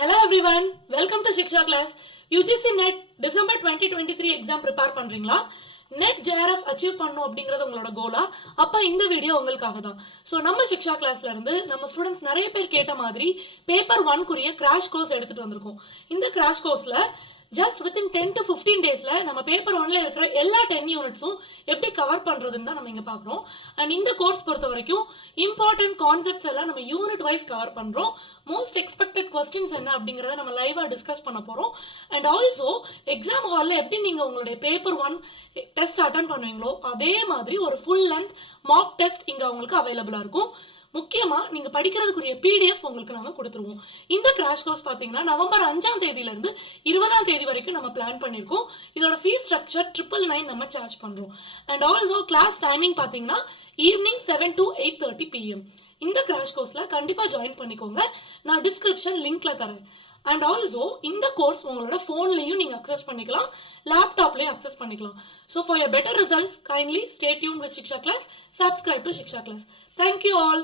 Hello everyone, welcome to Shiksha Class. UGC NET December 2023 exam prepare பண்றீங்களா? NET JRF achieve பண்ணனும் அப்படிங்கறது உங்களோட Cola? அப்ப இந்த வீடியோ உங்களுக்காக தான். சோ நம்ம Shiksha Classல இருந்து நம்ம ஸ்டூடண்ட்ஸ் நிறைய பேர் கேட்ட மாதிரி பேப்பர் 1 குரிய கிராஷ் கோர்ஸ் எடுத்துட்டு வந்திருக்கோம். இந்த கிராஷ் கோர்ஸ்ல just within 10 to 15 daysல நம்ம பேப்பர் 1ல இருக்கிற எல்லா 10 யூனிட்ஸும் எப்படி கவர் பண்றதுன்னு தான் நம்ம இங்க பார்க்கறோம். அண்ட் இந்த கோர்ஸ் பொறுத்த வரைக்கும் இம்பார்ட்டன்ட் கான்செப்ட்ஸ் எல்லாம் நம்ம யூனிட் வைஸ் கவர் பண்றோம். மோஸ்ட் எக்ஸ்பெக்டட் क्वेश्चंस என்ன அப்படிங்கறத நம்ம லைவா டிஸ்கஸ் பண்ண போறோம். அண்ட் ஆல்சோ எக்ஸாம் ஹால்ல எப்படி நீங்க உங்களுடைய பேப்பர் 1 டெஸ்ட் அட்டெண்ட் பண்ணுவீங்களோ அதே மாதிரி ஒரு ஃபுல் லெந்த் மாக் டெஸ்ட் இங்க உங்களுக்கு அவைலபிளா இருக்கும். முக்கியமா நீங்க படிக்கிறதுக்குரிய PDF உங்களுக்கு நாங்க கொடுத்துருவோம். இந்த கிராஷ் கோர்ஸ் பாத்தீங்கன்னா நவம்பர் 5ஆம் தேதியில இருந்து 20ஆம் தேதி வரைக்கும் நம்ம பிளான் பண்ணிருக்கோம். இதோட ஃபீஸ் ஸ்ட்ரக்சர் 999 நம்ம சார்ஜ் பண்றோம். அண்ட் ஆல்சோ கிளாஸ் டைமிங் பாத்தீங்கன்னா ஈவினிங் 7 to 8:30 PM. இந்த கிராஷ் கோர்ஸ்ல கண்டிப்பா ஜாயின் பண்ணிக்கோங்க. நான் டிஸ்கிரிப்ஷன் லிங்க்ல தரேன். அண்ட் ஆல்சோ இந்த கோர்ஸ் உங்களோட போன்லயும் நீங்க அக்சஸ் பண்ணிக்கலாம், லேப்டாப்லயும் அக்சஸ் பண்ணிக்கலாம். So for your better results, kindly stay tuned with Shiksha Class, subscribe to Shiksha Class. Thank you all.